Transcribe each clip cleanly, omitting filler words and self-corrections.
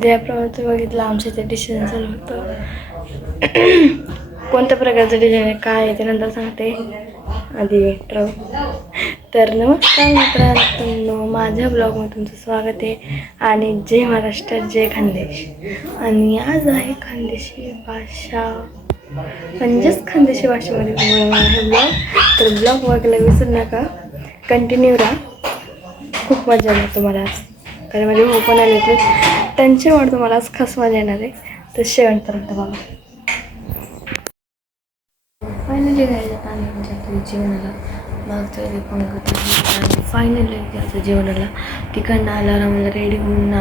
द्याप्रमाणे बघितलं आमचं ते डिसिजन चालू होतं. कोणत्या प्रकारचं डिझाईन आहे काय आहे ते नंतर सांगते. आधी ट्रव. तर नमस्कार मित्रांनो, माझ्या ब्लॉगमध्ये तुमचं स्वागत आहे आणि जय महाराष्ट्र जय खानदेश. आणि आज आहे खानदेशी भाषा म्हणजेच खानदेशी भाषेमध्ये तुम्हाला आहे ब्लॉग. तर ब्लॉग बघायला विसरू नका, कंटिन्यू राहा. खूप मजा येणार तुम्हाला आज, कारण माझे भाऊ पण आले ते त्यांच्यामुळे तुम्हाला आज खास मजा येणार आहे. तर शेवटपर्यंत बघा. फायनली जायचं आम्ही म्हणजे जेवणाला मागचं ते पंगत आणि फायनली जायचं जेवणाला. तिकडनं आल्यावर आम्हाला रेडी होऊन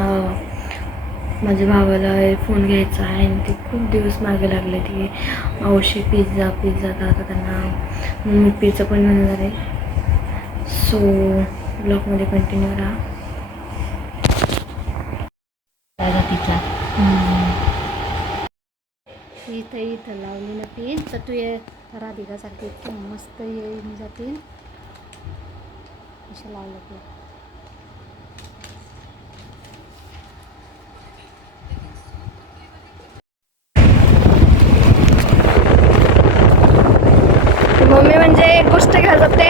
माझ्या भावाला फोन घ्यायचा आहे आणि ते खूप दिवस मागे लागले. ती मावशी पिझ्झा तर आता त्यांना मी पिझ्झा पण मिळणार आहे. सो ब्लॉगमध्ये कंटिन्यू राहा. पिझ्झा इथं लावली ना पीन तर तू ये राधिकासारखी एकदम मस्त येऊन जातील असं लावलं की. मम्मी म्हणजे एक गोष्ट घ्यायला जाते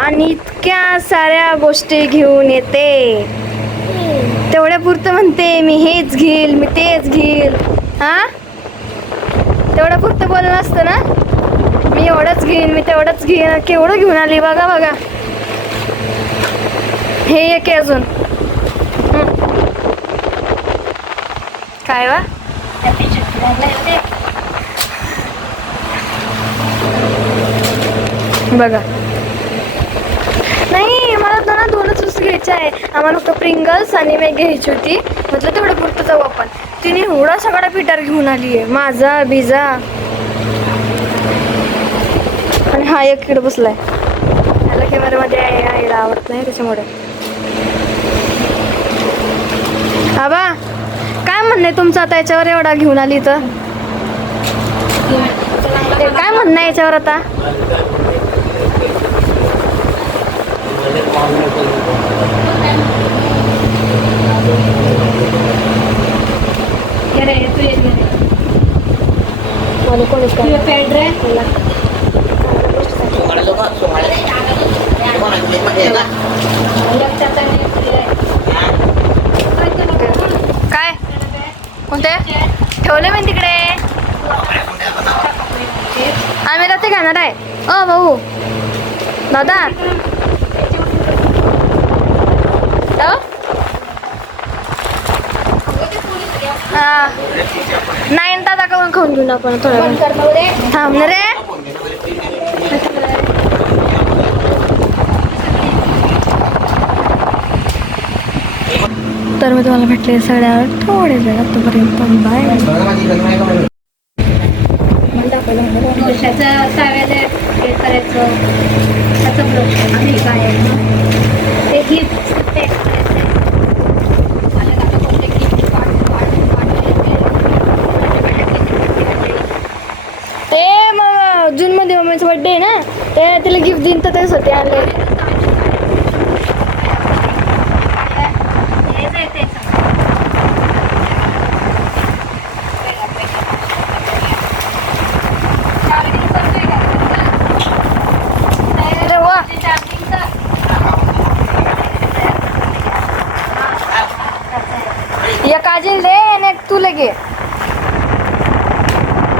आणि इतक्या साऱ्या गोष्टी घेऊन येते. तेवढ्या पुरतं म्हणते मी हेच घेईल मी तेच घेईल. हां, तेवढ्या पुरतं बोलणं असतं ना. मी एवढंच घेईन मी तेवढंच घेईन. केवढं घेऊन आली बघा बघा. हे एक आहे अजून. काय वा बघा. नाही मला दोनच वस्तू घ्यायच्या आहे. आम्हाला फक्त प्रिंगल्स आणि मी घ्यायची होती. म्हटलं तेवढं पुरतं जाऊ आपण. तिने एवढा सगळा पिटार घेऊन आली आहे. माझा बिझा आणि हा एक किड बसलाय. त्याला कॅमेरामध्ये यायला आवडत नाही त्याच्यामुळे. आबा काय म्हणणं आहे तुमचं आता याच्यावर एवढा घेऊन आली तर? काय म्हणणं आहे याच्यावर आता? काय कोणते ठेवले मी तिकडे? आम्ही रात्री खाणार आहे. ओ भाऊ दादा नाही दादा करून खाऊन घेऊन आपण थोडं थांबणार रे. तर मी तुम्हाला भेटले 8:30 थोडे वेळ आतापर्यंत. बाय. वर्षाचं साव्याला हे करायचं त्याचं ब्लॉग आणि काय ते गिफ्ट ते मग जूनमध्ये मम्मीचं बड्डे आहे ना, ते तिला गिफ्ट देईन तर त्यासाठी आणले. एक आजी दे आणि एक तू लगे.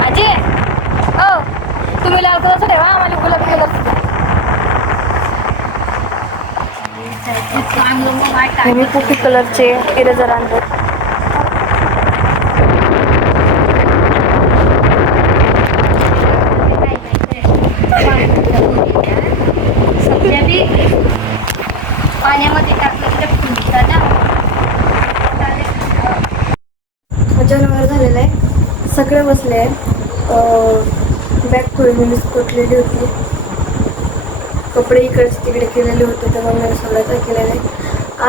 आजी हो तुम्ही लावतो असं ठेवा. आम्हाला गुलाबी कलर मी कुकी कलरचे इरेजर आणले. पाण्यामध्ये टाकलं तर ना. जेवण झालेलं आहे. सगळे बसले आहे. बॅग खोलून तुटलेली होती. कपडे इकडचे तिकडे केलेले होते तर मग सगळं काय केलेलं आहे.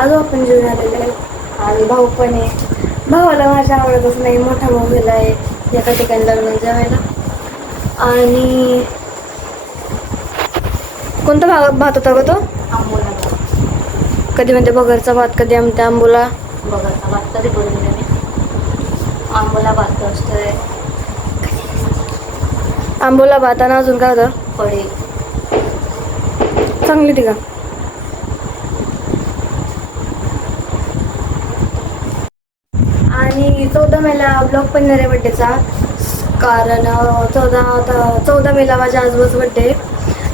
आज आपण जेवण आलेलं आहे आणि भाऊ पण आहे. भावाला माझ्या आवडतच नाही. मोठा भाऊ गेला आहे एका ठिकाणी लग्न जेवायला. आणि कोणता भात होता ग तो? आंबोला भात. कधी म्हणते बगरचा भात, कधी म्हणते आंबोला. बघायचा भात कधी बोलले मी. आंबोला भात असतोय. आंबोला भात आणि अजून काय होतं? फळे. चांगली होती का? आणि 14 मेला ब्लॉग पण येणार आहे बड्डेचा. कारण 14 मेला माझ्या आजोबाचा बड्डे.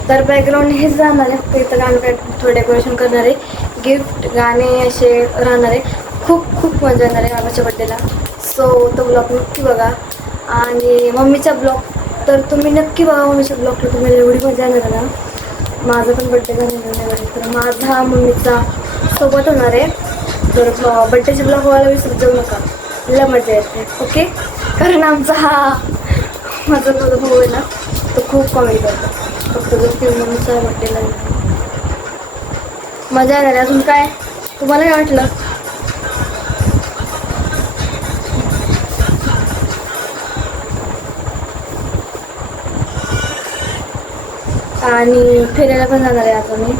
तर बॅकग्राऊंड हेच राहणार आहे. फक्त इथं गाणं काय थोडं डेकोरेशन करणार आहे. गिफ्ट गाणे असे राहणार आहे. खूप खूप मजा येणार आहे आबाच्या बड्डेला. सो तो ब्लॉग नक्की बघा. आणि मम्मीचा ब्लॉग तर तुम्ही नक्की बघा. मम्मीच्या ब्लॉगला तुम्हाला एवढी मजा येणार आहे ना. माझा पण बड्डे झालेला आहे. तर माझा मम्मीचा सोबत होणार आहे. तर बड्डेचे ब्लॉग व्हायला विसरत जाऊ नका. लय मजा येते. ओके. कारण आमचा माझा भाऊ आहे ना, तो खूप कॉमेडी करतो. फक्त जो मम्मीचा बड्डेला मजा येणार आहे. अजून काय तुम्हाला काय वाटलं? आणि फिरायला पण जाणार आहे आता मी.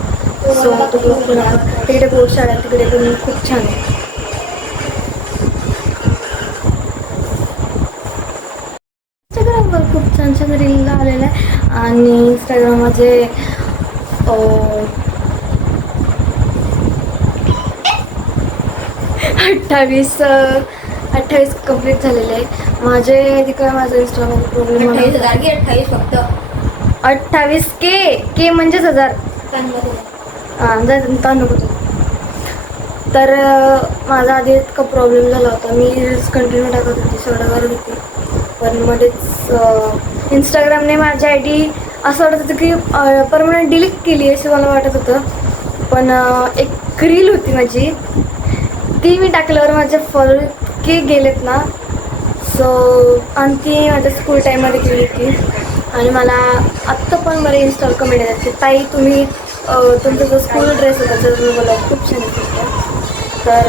सो तिकडे गोशाळा तिकडे पण खूप छान आहे. इंस्टाग्रामवर खूप छान छान रील आलेला आहे. आणि इंस्टाग्राम माझे 28 कंप्लीट झालेले आहे माझे. तिकडे माझं इंस्टाग्राम प्रॉब्लेम 28 फक्त. 28K म्हणजेच 1000. हां नको. तर माझा आधी इतका प्रॉब्लेम झाला होता. मी रील्स कंटिन्यू टाकत होती, सगळं करत होती. पण मध्येच इंस्टाग्रामने माझी ID असं वाटत होतं की परमनंट डिलीट केली असं मला वाटत होतं. पण एक रील होती माझी, ती मी टाकल्यावर माझे फॉलोअर इतके गेलेत ना. सो आणि ती माझ्या स्कूल टाईममध्ये केली होती. आणि मला आत्ता पण बरे इन्स्टॉल कमेंट येतात, ताई तुम्ही तुमचा जो स्कूल ड्रेस होता त्याचा मला खूप छान होता. तर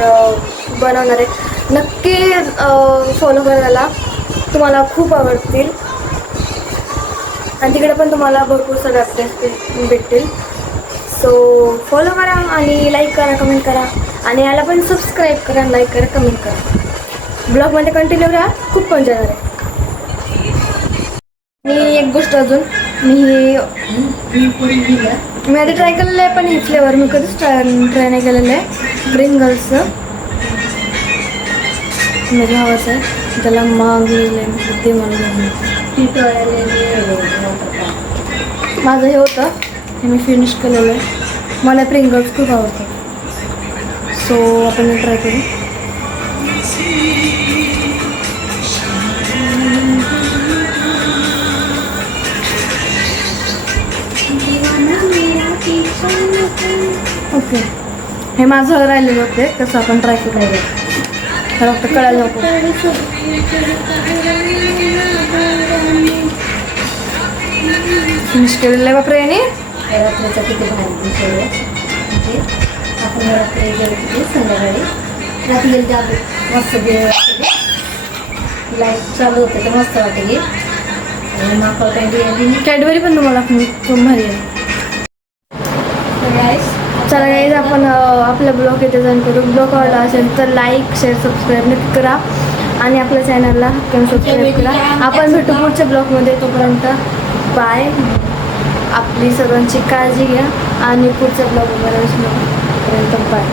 बनवणार आहे. नक्की फॉलो करायला, तुम्हाला खूप आवडतील. आणि तिकडे पण तुम्हाला भरपूर सगळे अपडेट्स भेटतील. सो फॉलो करा आणि लाईक करा, कमेंट करा. आणि याला पण सबस्क्राईब करा, लाईक करा, कमेंट करा. ब्लॉगमध्ये कंटिन्यू राहा, खूप मजा येणार आहे. मी एक गोष्ट अजून, मी आधी ट्राय केलेलं आहे पण ही फ्लेवर मी कधीच ट्राय नाही केलेलं आहे. प्रिंगल्सचं माझ्या भावाचं आहे, त्याला मागलेलं आहे ते मला. माझं हे होतं हे मी फिनिश केलेलं आहे. मला प्रिंगल्स खूप आवडतं. सो आपण ट्राय करू. ओके, हे माझं राहिलेलं होते तसं आपण ट्राय करू. तर फक्त कळायला नको. फिनिश केलेलं आहे बापरे. आणि रात्रीचं किती भारी दिसलं. आपण रात्री गेलो तिथे संध्याकाळी रात्री गेली आपण मस्त लाईट चालू होतं तर मस्त वाटेल. आणि माकड कॅडबरी पण तुम्हाला खूप भारी आहे. चला गाईज आपण आपला ब्लॉग इथे जॉईन करू. ब्लॉग आवडला असेल तर लाईक शेअर सबस्क्राईब नक्की करा. आणि आपल्या चॅनलला सबस्क्राईब करा. आपण भेटू पुढच्या ब्लॉगमध्ये. तोपर्यंत बाय. आपली सर्वांची काळजी घ्या आणि पुढच्या ब्लॉगमध्ये बाय.